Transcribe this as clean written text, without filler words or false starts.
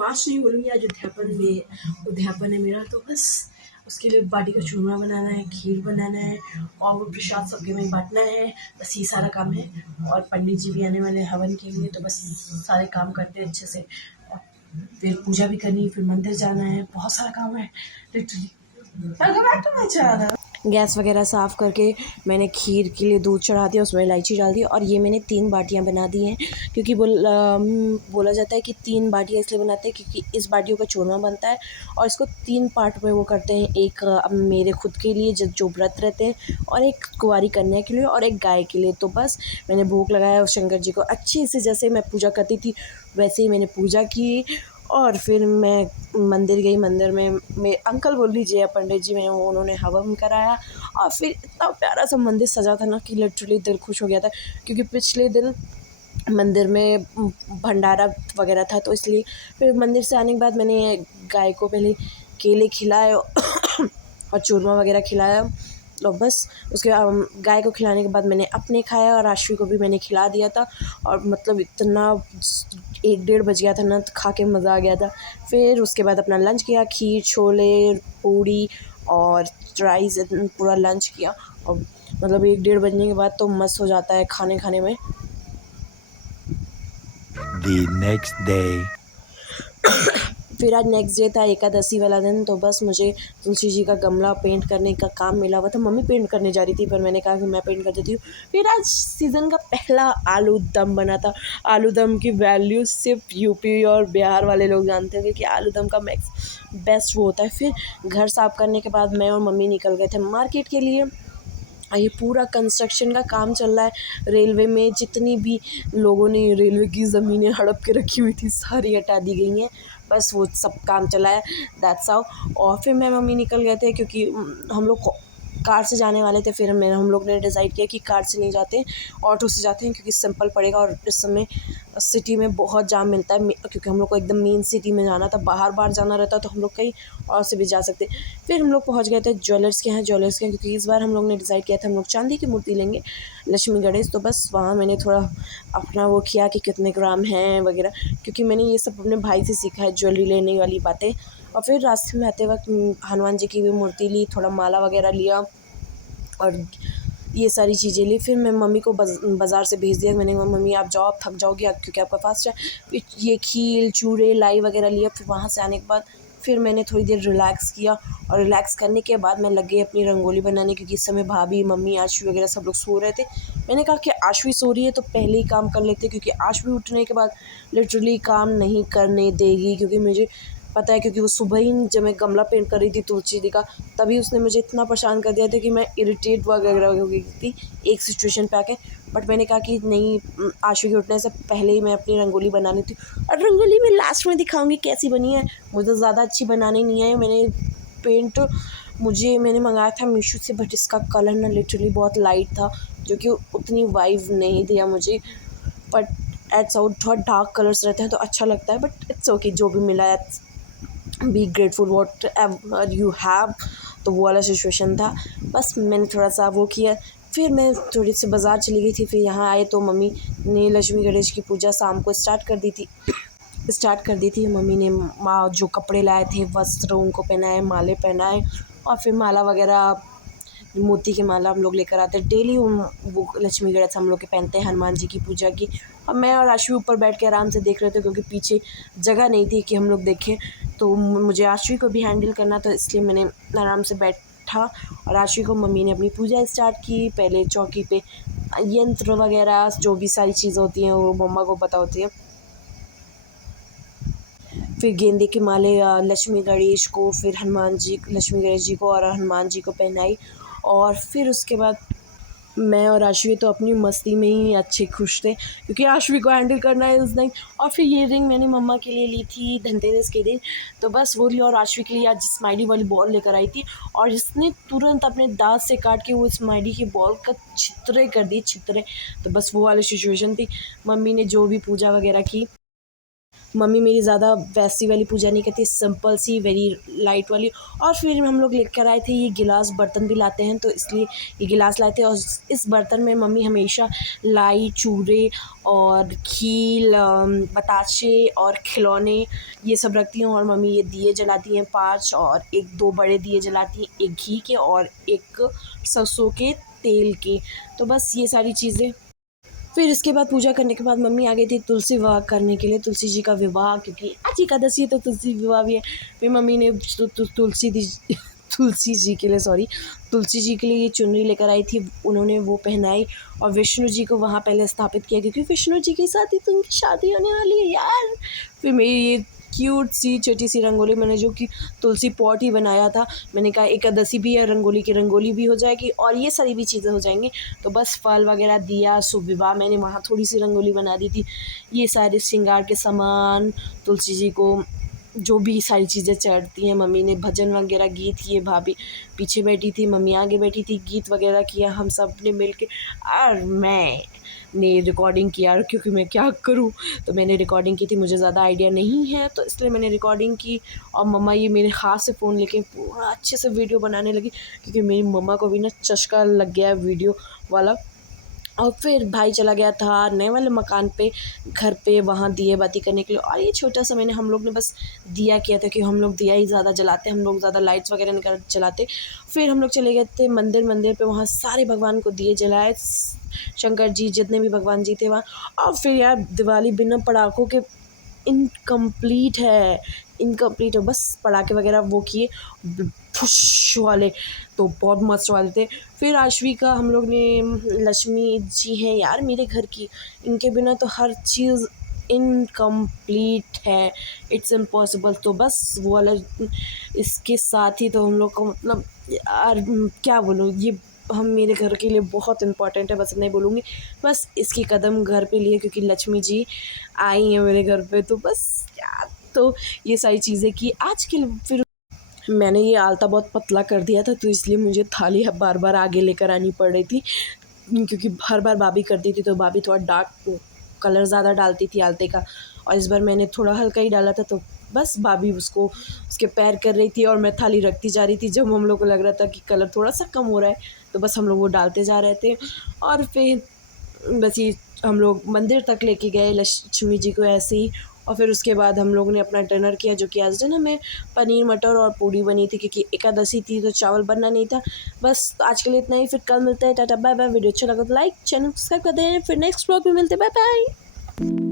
Fast नहीं बोलूँगी, आज उद्यापन है मेरा, तो बस उसके लिए बाटी का चूरमा बनाना है, खीर बनाना है और वो प्रसाद सबके में बांटना है। बस ये सारा काम है। और पंडित जी भी आने वाले हैं हवन के लिए, तो बस सारे काम करते हैं अच्छे से। और फिर पूजा भी करनी है, फिर मंदिर जाना है, बहुत सारा काम है लिटरली। गैस वगैरह साफ़ करके मैंने खीर के लिए दूध चढ़ा दिया, उसमें इलायची डाल दी और ये मैंने 3 बाटियाँ बना दी हैं, क्योंकि बोला जाता है कि 3 बाटियाँ इसलिए बनाते हैं क्योंकि इस बाटियों का चूरमा बनता है और इसको 3 पार्ट में वो करते हैं। एक मेरे खुद के लिए जो व्रत रहते हैं, और एक कुंवारी कन्या के लिए, और एक गाय के लिए। तो बस मैंने भोग लगाया और शंकर जी को अच्छे से, जैसे मैं पूजा करती थी वैसे ही मैंने पूजा की। और फिर मैं मंदिर गई। मंदिर में मेरे अंकल बोल लीजिए या पंडित जी में, उन्होंने हवन कराया और फिर इतना प्यारा सा मंदिर सजा था ना कि लिटरली दिल खुश हो गया था, क्योंकि पिछले दिन मंदिर में भंडारा वगैरह था, तो इसलिए फिर मंदिर से आने के बाद मैंने गाय को पहले केले खिलाए और चूरमा वगैरह खिलाया। और बस उसके गाय को खिलाने के बाद मैंने अपने खाया और आश्वी को भी मैंने खिला दिया था। और मतलब इतना 1-1:30 बज गया था ना, तो खा के मज़ा आ गया था। फिर उसके बाद अपना लंच किया, खीर, छोले, पूड़ी और राइस, पूरा लंच किया। और मतलब 1-1:30 बजने के बाद तो मस्त हो जाता है खाने में। The next day. फिर आज नेक्स्ट डे था, एकादशी वाला दिन, तो बस मुझे तुलसी जी का गमला पेंट करने का काम मिला हुआ था। मम्मी पेंट करने जा रही थी, पर मैंने कहा कि मैं पेंट कर देती हूँ। फिर आज सीज़न का पहला आलू दम बना था। आलू दम की वैल्यू सिर्फ यूपी और बिहार वाले लोग जानते होंगे कि आलू दम का मैक्स बेस्ट वो होता है। फिर घर साफ़ करने के बाद मैं और मम्मी निकल गए थे मार्केट के लिए। ये पूरा कंस्ट्रक्शन का काम चल रहा है। रेलवे में जितनी भी लोगों ने रेलवे की ज़मीनें हड़प के रखी हुई थी, सारी हटा दी गई हैं। बस वो सब काम चला है, दैट्स हाउ। और फिर मैं मम्मी निकल गए थे, क्योंकि हम लोग कार से जाने वाले थे। फिर हम लोग ने डिसाइड किया कि कार से नहीं जाते, ऑटो से जाते हैं, क्योंकि सिंपल पड़ेगा। और इस समय सिटी में बहुत जाम मिलता है, क्योंकि हम लोग को एकदम मेन सिटी में जाना था। बाहर जाना रहता तो हम लोग कहीं और से भी जा सकते। फिर हम लोग पहुंच गए थे ज्वेलर्स के यहाँ, क्योंकि इस बार हम लोग ने डिसाइड किया था हम लोग चांदी की मूर्ति लेंगे, लक्ष्मी गणेश। तो बस वहाँ मैंने थोड़ा अपना वो किया कि कितने ग्राम हैं वगैरह, क्योंकि मैंने ये सब अपने भाई से सीखा है, ज्वेलरी लेने वाली बातें। और फिर रास्ते में आते वक्त हनुमान जी की भी मूर्ति ली, थोड़ा माला वगैरह लिया और ये सारी चीज़ें ली। फिर मैं मम्मी को बाज़ार से भेज दिया। मैंने कहा मम्मी आप जाओ, आप थक जाओगी आप, क्योंकि आपका फास्ट है। फिर ये खीर, चूड़े, लाई वगैरह लिया। फिर वहाँ से आने के बाद फिर मैंने थोड़ी देर रिलैक्स किया, और रिलैक्स करने के बाद मैं लग गई अपनी रंगोली बनाने, क्योंकि इस समय भाभी, मम्मी, आशवी वगैरह सब लोग सो रहे थे। मैंने कहा कि आशवी सो रही है तो पहले ही काम कर लेते, क्योंकि आशवी उठने के बाद लिटरली काम नहीं करने देगी। क्योंकि मुझे पता है, क्योंकि वो सुबह ही जब मैं गमला पेंट कर रही थी तुलसी जी का, तभी उसने मुझे इतना परेशान कर दिया था कि मैं इरिटेट वगैरह हो गई थी एक सिचुएशन पे आके। बट मैंने कहा कि नहीं, आशु के उठने से पहले ही मैं अपनी रंगोली बनानी थी। और रंगोली मैं लास्ट में दिखाऊंगी कैसी बनी है। मुझे ज़्यादा अच्छी बनानी नहीं है। मैंने मंगाया था मीशो से, बट इसका कलर ना लिटरली बहुत लाइट था, जो कि उतनी वाइब नहीं दिया मुझे। बट एट्स आउट, थोड़ा डार्क कलर्स रहते हैं तो अच्छा लगता है, बट इट्स ओके, जो भी मिला है be grateful what ever you have. तो वो वाला सिचुएशन था। बस मैंने थोड़ा सा वो किया। फिर मैं थोड़ी सी बाज़ार चली गई थी। फिर यहाँ आए तो मम्मी ने लक्ष्मी गणेश की पूजा शाम को स्टार्ट कर दी थी। मम्मी ने माँ जो कपड़े लाए थे, वस्त्र उनको पहनाए, माले पहनाए। और फिर माला वगैरह, मोती की माला हम लोग लेकर आते हैं डेली। वो लक्ष्मी गणेश हम लोग के पहनते हैं हनुमान जी की पूजा की। अब मैं और आशवी ऊपर बैठ के आराम से देख रहे थे, क्योंकि पीछे जगह नहीं थी कि हम लोग देखें। तो मुझे आशवी को भी हैंडल करना था, इसलिए मैंने आराम से बैठा। और आशवी को मम्मी ने अपनी पूजा स्टार्ट की। पहले चौकी पे यंत्र वगैरह जो भी सारी चीज़ें होती हैं वो मम्मा को पता होती है। फिर गेंदे के माले लक्ष्मी गणेश को, फिर लक्ष्मी गणेश जी को और हनुमान जी को पहनाई। और फिर उसके बाद मैं और आशवी तो अपनी मस्ती में ही अच्छे खुश थे, क्योंकि आशवी को हैंडल करना है उस दिन। और फिर ये रिंग मैंने मम्मा के लिए ली थी धनतेरस के दिन, तो बस वो ली। और आशवी के लिए आज स्माइली वाली बॉल लेकर आई थी, और इसने तुरंत अपने दांत से काट के वो स्माइली की बॉल का छितरे कर दी, छितरे। तो बस वो वाली सिचुएशन थी। मम्मी ने जो भी पूजा वगैरह की, मम्मी मेरी ज़्यादा वैसी वाली पूजा नहीं करती, सिंपल सी वेरी लाइट वाली। और फिर हम लोग लेकर आए थे ये गिलास, बर्तन भी लाते हैं तो इसलिए ये गिलास लाए थे। और इस बर्तन में मम्मी हमेशा लाई, चूरे और खील, बताशे और खिलौने ये सब रखती हैं। और मम्मी ये दिए जलाती हैं 5, और 1-2 बड़े दिए जलाती हैं, एक घी के और एक सरसों के तेल के। तो बस ये सारी चीज़ें। फिर इसके बाद पूजा करने के बाद मम्मी आ गई थी तुलसी विवाह करने के लिए, तुलसी जी का विवाह, क्योंकि आज एकादशी है तो तुलसी विवाह भी है। फिर मम्मी ने तुलसी जी के लिए तुलसी जी के लिए ये चुनरी लेकर आई थी, उन्होंने वो पहनाई। और विष्णु जी को वहाँ पहले स्थापित किया, क्योंकि विष्णु जी के साथ ही तो उनकी शादी होने वाली है यार। फिर मेरी ये क्यूट सी छोटी सी रंगोली, मैंने जो कि तुलसी पॉट ही बनाया था, मैंने कहा एकादशी भी है, रंगोली की रंगोली भी हो जाएगी और ये सारी भी चीज़ें हो जाएंगी। तो बस फल वगैरह दिया, शुभ विवाह मैंने वहाँ थोड़ी सी रंगोली बना दी थी। ये सारे श्रृंगार के सामान, तुलसी जी को जो भी सारी चीज़ें चढ़ती हैं, मम्मी ने भजन वगैरह गीत किए, भाभी पीछे बैठी थी, मम्मी आगे बैठी थी, गीत वगैरह किया हम सब ने मिल के। और मैंने रिकॉर्डिंग किया, क्योंकि मैं क्या करूं, तो मैंने रिकॉर्डिंग की थी, मुझे ज़्यादा आइडिया नहीं है तो इसलिए मैंने रिकॉर्डिंग की। और मम्मा ये मेरे हाथ से फ़ोन लेके पूरा अच्छे से वीडियो बनाने लगी, क्योंकि मेरी मम्मा को भी ना चस्का लग गया है वीडियो वाला। और फिर भाई चला गया था नए वाले मकान पे, घर पे, वहाँ दिए बाती करने के लिए। और ये छोटा सा हम लोग ने बस दिया किया था, कि हम लोग दिया ही ज़्यादा जलाते, हम लोग ज़्यादा लाइट्स वगैरह नहीं जलाते। फिर हम लोग चले गए थे मंदिर पे, वहाँ सारे भगवान को दिए जलाए, शंकर जी जितने भी भगवान जी थे वहाँ। और फिर यार दिवाली बिना पटाखों के इनकम्प्लीट है, बस पटाखे वगैरह वो किए फुश वाले, तो बहुत मस्त वाले थे। फिर आश्वी का हम लोग ने, लक्ष्मी जी हैं यार मेरे घर की, इनके बिना तो हर चीज़ इनकम्प्लीट है, इट्स इम्पॉसिबल। तो बस वो वाला, इसके साथ ही तो हम लोग को मतलब यार क्या बोलूँ, ये हम मेरे घर के लिए बहुत इम्पॉर्टेंट है, बस नहीं बोलूँगी। बस इसकी कदम घर पे लिए, क्योंकि लक्ष्मी जी आई हैं मेरे घर पे, तो बस यार, तो ये सारी चीज़ें की आज के। फिर मैंने ये आलता बहुत पतला कर दिया था, तो इसलिए मुझे थाली बार बार आगे लेकर आनी पड़ रही थी, क्योंकि हर बार भाभी करती थी तो भाभी थोड़ा डार्क कलर ज़्यादा डालती थी आलते का, और इस बार मैंने थोड़ा हल्का ही डाला था। तो बस भाभी उसको उसके पैर कर रही थी और मैं थाली रखती जा रही थी। जब हम लोग को लग रहा था कि कलर थोड़ा सा कम हो रहा है, तो बस हम लोग वो डालते जा रहे थे। और फिर बस ये हम लोग मंदिर तक लेके गए लक्ष्मी जी को ऐसे ही। और फिर उसके बाद हम लोग ने अपना डिनर किया, जो कि आज डिनर में पनीर मटर और पूड़ी बनी थी, क्योंकि एकादशी थी तो चावल बनना नहीं था। बस आज के लिए इतना ही, फिर कल मिलते हैं। Tata bye bye. वीडियो अच्छा लगा तो लाइक, चैनल सब्सक्राइब कर दें। फिर नेक्स्ट ब्लॉग में मिलते हैं। Bye bye.